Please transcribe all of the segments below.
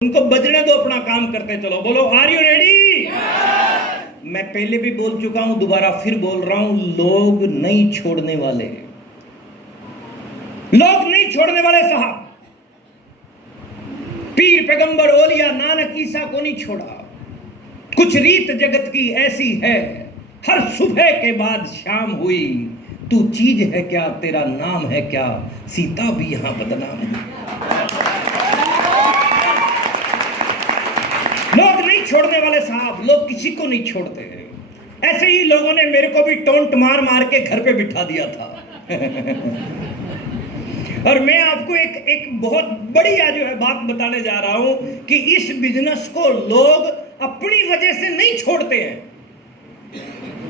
उनको बजने दो, अपना काम करते चलो। बोलो आर यू रेडी? मैं पहले भी बोल चुका हूं, दोबारा फिर बोल रहा हूं, लोग नहीं छोड़ने वाले, लोग नहीं छोड़ने वाले साहब। पीर पैगंबर ओलिया नानक ईसा को नहीं छोड़ा। कुछ रीत जगत की ऐसी है, हर सुबह के बाद शाम हुई। तू चीज है क्या, तेरा नाम है क्या, सीता भी यहां बदनाम हुई। लोग नहीं छोड़ने वाले साहब, लोग किसी को नहीं छोड़ते। ऐसे ही लोगों ने मेरे को भी टोंट मार मार के घर पे बिठा दिया था। और मैं आपको एक बहुत बढ़िया जो है बात बताने जा रहा हूं कि इस बिजनेस को लोग अपनी वजह से नहीं छोड़ते हैं।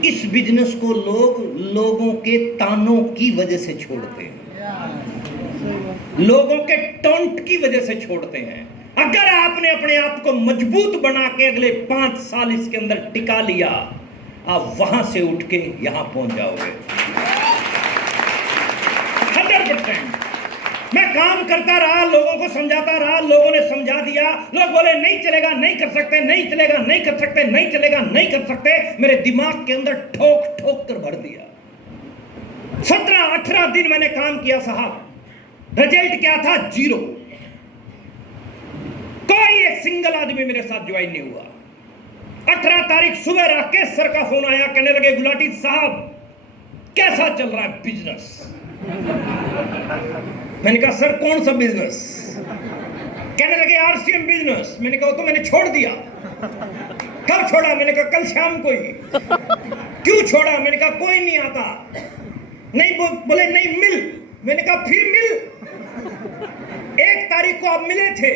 इस बिजनेस को लोग लोगों के तानों की वजह से छोड़ते हैं, लोगों के टोंट की वजह से छोड़ते हैं। अगर आपने अपने आप को मजबूत बना के अगले 5 साल इसके अंदर टिका लिया, आप वहां से उठ के यहां पहुंच जाओगे 100%। मैं काम करता रहा, लोगों को समझाता रहा, लोगों ने समझा दिया। लोग बोले नहीं चलेगा, नहीं कर सकते, नहीं चलेगा, नहीं कर सकते, नहीं चलेगा, नहीं कर सकते। मेरे दिमाग के अंदर ठोक ठोक कर भर दिया। 17-18 दिन मैंने काम किया साहब, रिजल्ट क्या था? 0। कोई एक सिंगल आदमी मेरे साथ ज्वाइन नहीं हुआ। 18 तारीख सुबह राकेश सर का फोन आया, कहने लगे गुलाटी साहब कैसा चल रहा है बिजनेस? मैंने कहा सर कौन सा बिजनेस? कहने लगे आरसीएम बिजनेस। मैंने कहा तो मैंने छोड़ दिया। कब छोड़ा? मैंने कहा कल शाम को ही। क्यों छोड़ा? मैंने कहा कोई नहीं आता। नहीं बोले नहीं मिल। मैंने कहा फिर मिल। 1 तारीख को आप मिले थे,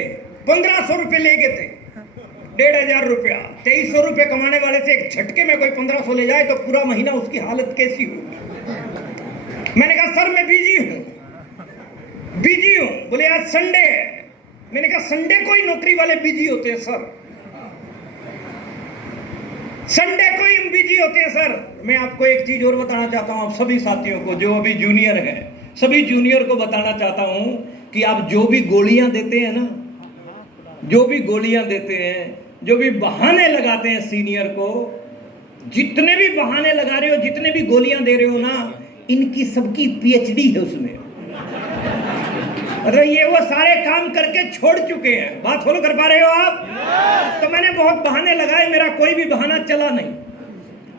1500 रुपए ले गए थे, 1500 रुपया, 2300 रुपए कमाने वाले से एक झटके में कोई 1500 ले जाए तो पूरा महीना उसकी हालत कैसी होगी? मैंने कहा सर मैं बिजी हूं। बिजी हूं? बोले आज संडे है। मैंने कहा संडे को ही नौकरी वाले बिजी होते हैं सर, संडे को ही बिजी होते हैं सर। मैं आपको एक चीज और बताना चाहता हूं, आप सभी साथियों को जो अभी जूनियर हैं, सभी जूनियर को बताना चाहता हूं कि आप जो भी गोलियां देते हैं ना, जो भी गोलियां देते हैं, जो भी बहाने लगाते हैं सीनियर को, जितने भी बहाने लगा रहे हो, जितने भी गोलियां दे रहे हो ना, इनकी सबकी पीएचडी है उसमें। मतलब ये वो सारे काम करके छोड़ चुके हैं। बात फॉलो कर पा रहे हो आप? तो मैंने बहुत बहाने लगाए, मेरा कोई भी बहाना चला नहीं।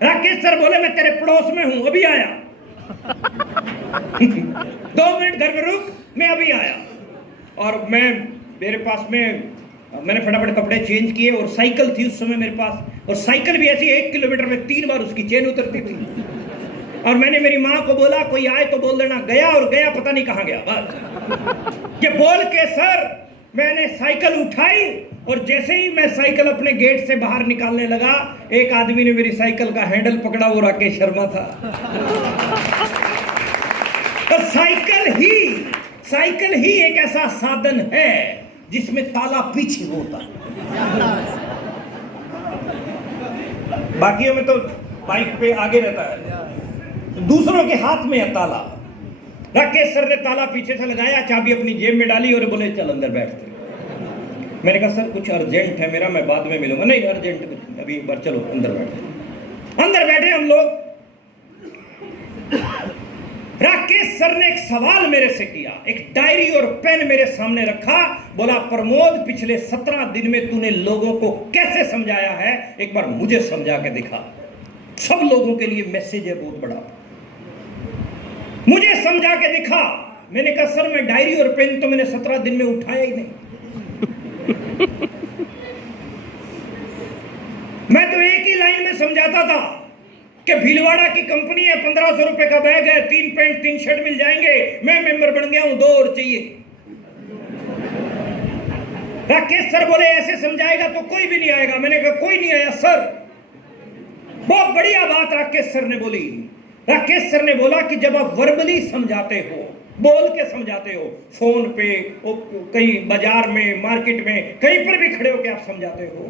राकेश सर बोले मैं तेरे पड़ोस में हूं, अभी आया। 2 मिनट घर में रुक, मैं अभी आया। और मेरे पास में मैंने फटाफट कपड़े चेंज किए और साइकिल थी उस समय मेरे पास, और साइकिल भी ऐसी 1 किलोमीटर में 3 बार उसकी चेन उतरती थी। और मैंने मेरी माँ को बोला कोई आए तो बोल देना, गया और गया पता नहीं कहां गया। बस ये बोल के सर मैंने साइकिल उठाई, और जैसे ही मैं साइकिल अपने गेट से बाहर निकालने लगा, एक आदमी ने मेरी साइकिल का हैंडल पकड़ा, वो राकेश शर्मा था। तो साइकिल ही एक ऐसा साधन है जिसमें ताला पीछे होता है, बाकियों में तो बाइक पे आगे रहता है, दूसरों के हाथ में है ताला। राकेश सर ने ताला पीछे से लगाया, चाबी अपनी जेब में डाली और बोले चल अंदर बैठते। मैंने कहा सर कुछ अर्जेंट है मेरा, मैं बाद में मिलूंगा। नहीं अर्जेंट कुछ नहीं, अभी एक बार चलो अंदर बैठते। अंदर बैठे हम लोग। राकेश सर ने एक सवाल मेरे से किया, एक डायरी और पेन मेरे सामने रखा, बोला प्रमोद पिछले 17 दिन में तूने लोगों को कैसे समझाया है, एक बार मुझे समझा के दिखा। सब लोगों के लिए मैसेज है बहुत बड़ा, मुझे समझा के दिखा। मैंने कहा सर मैं डायरी और पेन तो मैंने 17 दिन में उठाया ही नहीं। मैं तो एक ही लाइन में समझाता था कि भीलवाड़ा की कंपनी है, 1500 रुपए का बैग है, 3 पैंट 3 शर्ट मिल जाएंगे, मैं मेंबर बन गया हूं, 2 और चाहिए। राकेश सर बोले ऐसे समझाएगा तो कोई भी नहीं आएगा। मैंने कहा कोई नहीं आया सर। बहुत बढ़िया बात राकेश सर ने बोली। राकेश सर ने बोला कि जब आप वर्बली समझाते हो, बोल के समझाते हो, फोन पे, कहीं बाजार में, मार्केट में, कहीं पर भी खड़े होकर आप समझाते हो,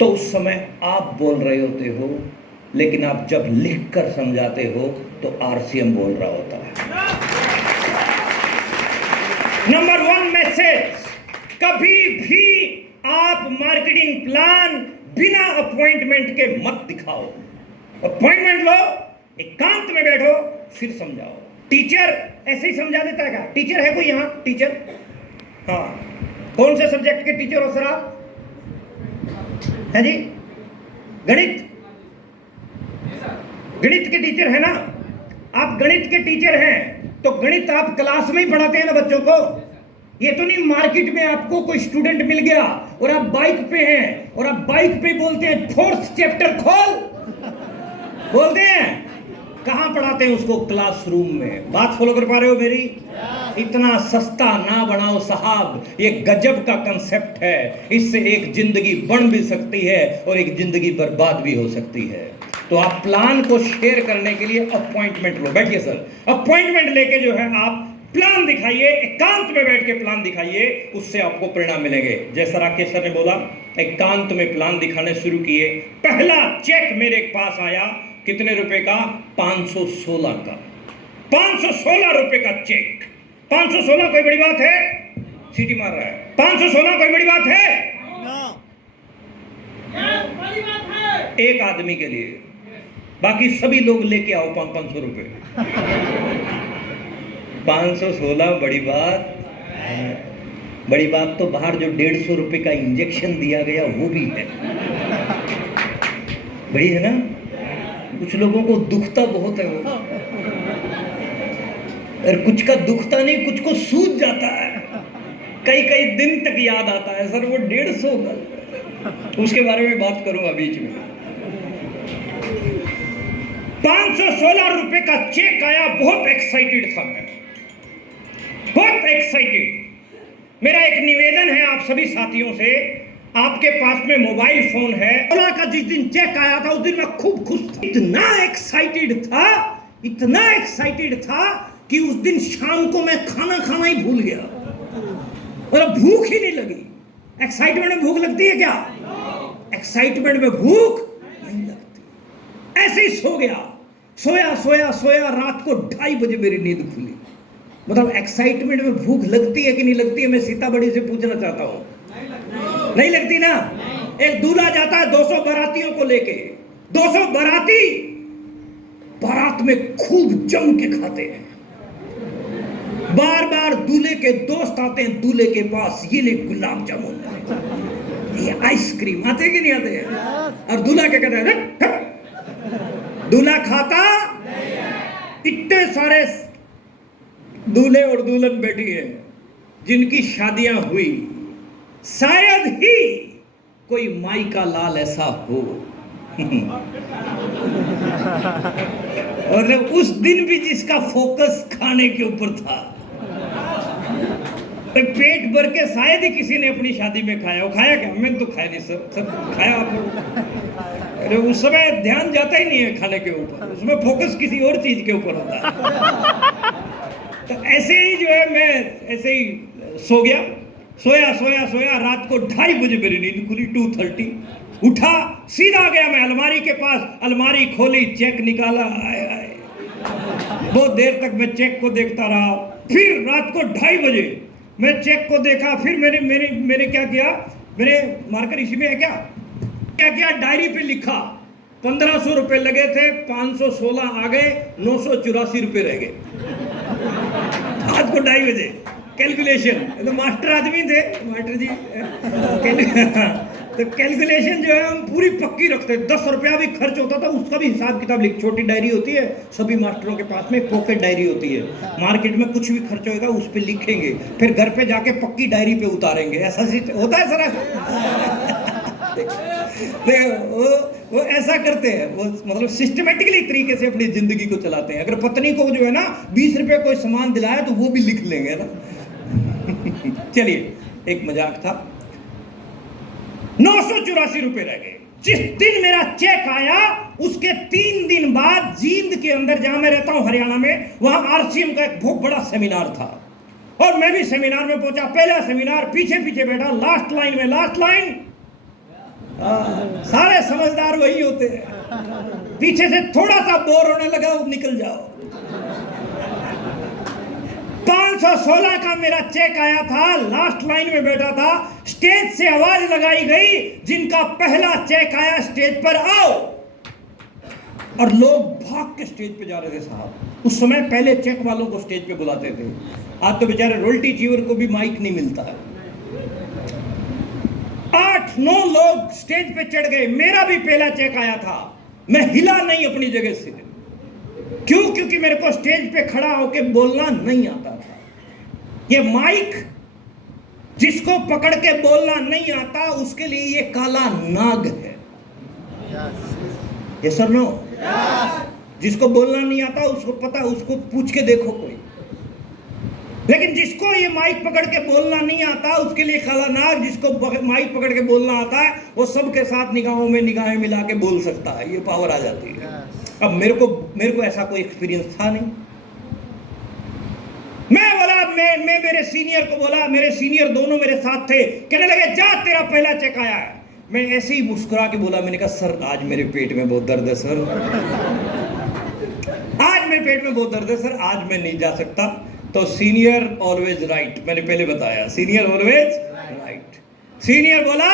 तो उस समय आप बोल रहे होते हो, लेकिन आप जब लिखकर समझाते हो तो आरसीएम बोल रहा होता है। नंबर 1 मैसेज कभी भी आप मार्केटिंग प्लान बिना अपॉइंटमेंट के मत दिखाओ। अपॉइंटमेंट लो, एकांत में बैठो, फिर समझाओ। टीचर ऐसे ही समझा देता है क्या? टीचर है कोई यहाँ टीचर? हाँ, कौन से सब्जेक्ट के टीचर हो सर आप? है जी, गणित, गणित के टीचर है ना आप? गणित के टीचर हैं तो गणित आप क्लास में ही पढ़ाते हैं ना बच्चों को? ये तो नहीं मार्केट में आपको कोई स्टूडेंट मिल गया और आप बाइक पे हैं और आप बाइक पे बोलते हैं 4th चैप्टर खोल, बोलते हैं। कहां पढ़ाते हैं उसको? क्लासरूम में। बात फॉलो कर पा रहे हो मेरी? इतना सस्ता ना बनाओ साहब, ये गजब का कंसेप्ट है। इससे एक जिंदगी बन भी सकती है और एक जिंदगी बर्बाद भी हो सकती है। तो आप प्लान को शेयर करने के लिए अपॉइंटमेंट लो। बैठिए सर, अपॉइंटमेंट लेके जो है आप प्लान दिखाइए, एकांत में बैठ के प्लान दिखाइए, उससे आपको परिणाम मिलेंगे। जैसा राकेश सर ने बोला, एकांत में प्लान दिखाने शुरू किए। पहला चेक मेरे पास आया, कितने रुपए का? 516 का। 516 रुपए का चेक। 516 कोई बड़ी बात है? सीटी मार रहा है। 516 कोई बड़ी बात है? बड़ी बात है एक आदमी के लिए। बाकी सभी लोग लेके आओ 500 रुपए। 516 बड़ी बात? बड़ी बात तो बाहर जो 150 रुपए का इंजेक्शन दिया गया वो भी है, बड़ी है ना? कुछ लोगों को दुखता बहुत है वो, और कुछ का दुखता नहीं, कुछ को सूझ जाता है, कई कई दिन तक याद आता है सर वो 150। उसके बारे में बात करूंगा बीच में। 516 रुपए का चेक आया, बहुत एक्साइटेड था मैं, बहुत एक्साइटेड। मेरा एक निवेदन है आप सभी साथियों से, आपके पास में मोबाइल फोन है। ओला का जिस दिन चेक आया था उस दिन मैं खूब खुश था, इतना एक्साइटेड था, इतना एक्साइटेड था कि उस दिन शाम को मैं खाना खाना ही भूल गया और भूख ही नहीं लगी। एक्साइटमेंट में भूख लगती है क्या? एक्साइटमेंट में भूख नहीं लगती। ऐसे ही सो गया, सोया सोया सोया, रात को 2:30 बजे मेरी नींद खुली। मतलब एक्साइटमेंट में भूख लगती है कि नहीं लगती है? मैं सीताबड़ी से पूछना चाहता हूं। नहीं लगती ना? एक दूल्हा जाता है 200 बारातियों को लेके, 200 बाराती बारात में खूब जम के खाते हैं। बार बार दूल्हे के दोस्त आते हैं दूल्हे के पास, ये ले गुलाब जामुन, ये आइसक्रीम, आते कि नहीं आते? और दूल्हा क्या कहता है? दूल्हा खाता? इतने सारे दूल्हे और दुल्हन बैठी है जिनकी शादियां हुई, शायद ही कोई माई का लाल ऐसा हो। और उस दिन भी जिसका फोकस खाने के ऊपर था, पेट भर के शायद ही किसी ने अपनी शादी में खाया हो। खाया क्या? मैंने तो खाया नहीं सर, सब खाया आप लोग। अरे उस समय ध्यान जाता ही नहीं है खाने के ऊपर, उसमें फोकस किसी और चीज के ऊपर होता है। तो ऐसे ही जो है मैं ऐसे ही सो गया, सोया सोया सोया, रात को 2:30 बजे मेरी नींद खुली, 2:30। उठा, सीधा गया मैं अलमारी के पास, अलमारी खोली, चेक निकाला, आए आए। बहुत देर तक मैं चेक को देखता रहा। फिर रात को 2:30 बजे मैं चेक को देखा। फिर मैंने क्या किया, मेरे मार्कर इसी में है क्या किया, डायरी पे लिखा 1500 रुपए लगे थे, 516 आ गए, 984 रुपए रह गए। रात को 2:30 बजे कैलकुलेशन, तो मास्टर आदमी थे मास्टर जी। तो कैलकुलेशन जो है हम पूरी पक्की रखते हैं। 10 रुपया भी खर्च होता था उसका भी हिसाब किताब लिख, छोटी डायरी होती है सभी मास्टरों के पास में, पॉकेट डायरी होती है। मार्केट में कुछ भी खर्च होगा उस पर लिखेंगे, फिर घर पे जाके पक्की डायरी पे उतारेंगे। ऐसा होता है सर। वो ऐसा करते हैं, वो मतलब सिस्टमेटिकली तरीके से अपनी जिंदगी को चलाते हैं। अगर पत्नी को जो है ना 20 रुपए कोई सामान दिलाया तो वो भी लिख लेंगे ना। चलिए, एक मजाक था। 984 रुपए रह गए। जिस दिन मेरा चेक आया उसके 3 दिन बाद जींद के अंदर, जहां मैं रहता हूं हरियाणा में, वहां आरसीएम का एक बहुत बड़ा सेमिनार था और मैं भी सेमिनार में पहुंचा। पहला सेमिनार, पीछे पीछे बैठा, लास्ट लाइन में, लास्ट लाइन। सारे समझदार वही होते हैं, पीछे से थोड़ा सा बोर होने लगा, निकल जाओ। 516 का मेरा चेक आया था, लास्ट लाइन में बैठा था, स्टेज से आवाज लगाई गई, जिनका पहला चेक आया स्टेज पर आओ। और लोग भाग के स्टेज पे जा रहे थे साहब। उस समय पहले चेक वालों को स्टेज पे बुलाते थे, आज तो बेचारे रोल्टी चीवर को भी माइक नहीं मिलता है। 8-9 लोग स्टेज पे चढ़ गए, मेरा भी पहला चेक आया था, मैं हिला नहीं अपनी जगह से। क्यों? क्योंकि मेरे को स्टेज पे खड़ा होकर बोलना नहीं आता था। ये माइक जिसको पकड़ के बोलना नहीं आता उसके लिए ये काला नाग है। ये सर नो, जिसको बोलना नहीं आता उसको पता, उसको पूछ के देखो कोई। लेकिन जिसको ये माइक पकड़ के बोलना नहीं आता उसके लिए काला नाग। जिसको माइक पकड़ के बोलना आता है वो सबके साथ निगाहों में निगाहें मिला के बोल सकता है, ये पावर आ जाती है। अब मेरे को ऐसा कोई एक्सपीरियंस था नहीं। मैं मेरे सीनियर को बोला, मेरे सीनियर दोनों मेरे साथ थे, कहने लगे जा तेरा पहला चेक आया है। मैं ऐसे ही मुस्कुरा के बोला, मैंने कहा सर आज मेरे पेट में बहुत दर्द है सर, आज मेरे पेट में बहुत दर्द है सर, आज मैं नहीं जा सकता। तो सीनियर ऑलवेज राइट, मैंने पहले बताया, सीनियर ऑलवेज राइट। सीनियर बोला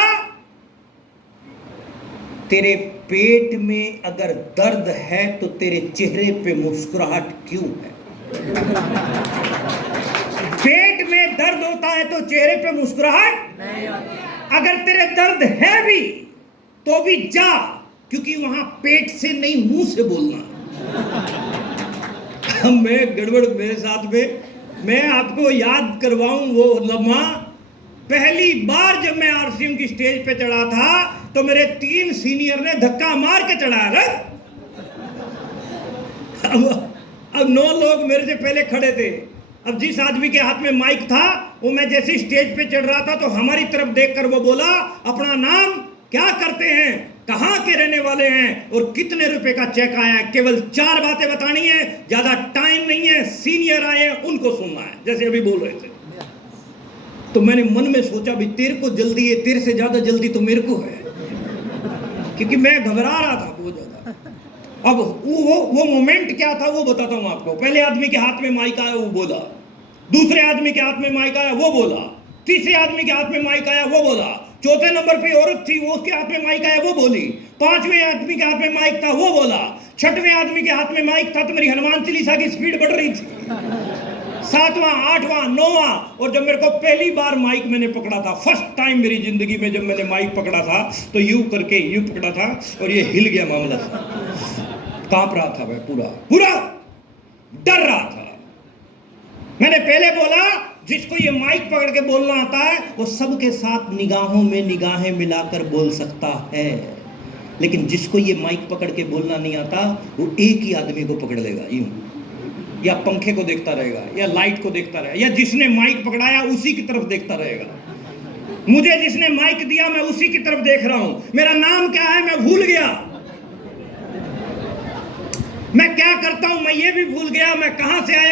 तेरे पेट में अगर दर्द है तो तेरे चेहरे पे मुस्कुराहट क्यों है? पेट में दर्द होता है तो चेहरे पे मुस्कुराहट नहीं होती। अगर तेरे दर्द है भी तो भी जा, क्योंकि वहां पेट से नहीं मुंह से बोलना। मैं गड़बड़ मेरे साथ में, मैं आपको याद करवाऊं वो लम्हा। पहली बार जब मैं आरसीएम की स्टेज पे चढ़ा था तो मेरे 3 सीनियर ने धक्का मार के चढ़ाया। अब 9 लोग मेरे से पहले खड़े थे। अब जिस आदमी के हाथ में माइक था वो, मैं जैसे स्टेज पे चढ़ रहा था तो हमारी तरफ देखकर वो बोला अपना नाम, क्या करते हैं, कहां के रहने वाले हैं और कितने रुपए का चेक आया है। केवल 4 बातें बतानी है, ज्यादा टाइम नहीं है। सीनियर आए हैं उनको सुनना है, जैसे अभी बोल रहे थे। तो मैंने मन में सोचा भी तेरे को जल्दी है, तेरे से ज्यादा जल्दी तो मेरे को है, क्योंकि मैं घबरा रहा था बहुत ज्यादा। अब वो मोमेंट क्या था वो बताता हूं आपको। पहले आदमी के हाथ में माइक आया वो बोला, दूसरे आदमी के हाथ में माइक आया वो बोला, तीसरे आदमी के हाथ में माइक आया वो बोला, चौथे नंबर पे औरत थी वो, उसके हाथ में माइक आया वो बोली, 5वें आदमी के हाथ में माइक था वो बोला, 6वें आदमी के हाथ में माइक था तो मेरी हनुमान चालीसा की स्पीड बढ़ रही थी। 7वां, 8वां, 9वां। और जब मेरे को पहली बार माइक मैंने पकड़ा था, फर्स्ट टाइम मेरी जिंदगी में जब मैंने माइक पकड़ा था तो यूं करके यूं पकड़ा था और ये हिल गया मामला। कांप रहा था मैं, पूरा डर रहा था। मैंने पहले बोला जिसको ये माइक पकड़ के बोलना आता है वो सबके साथ निगाहों में निगाहें मिलाकर बोल सकता है, लेकिन जिसको ये माइक पकड़ के बोलना नहीं आता वो एक ही आदमी को पकड़ लेगा यूं, या पंखे को देखता रहेगा, या लाइट को देखता रहेगा, या जिसने माइक पकड़ाया उसी की तरफ देखता रहेगा। मुझे जिसने माइक दिया मैं उसी की तरफ देख रहा हूं। मेरा नाम क्या है मैं भूल गया, मैं क्या करता हूं मैं ये भी भूल गया, मैं कहां से आया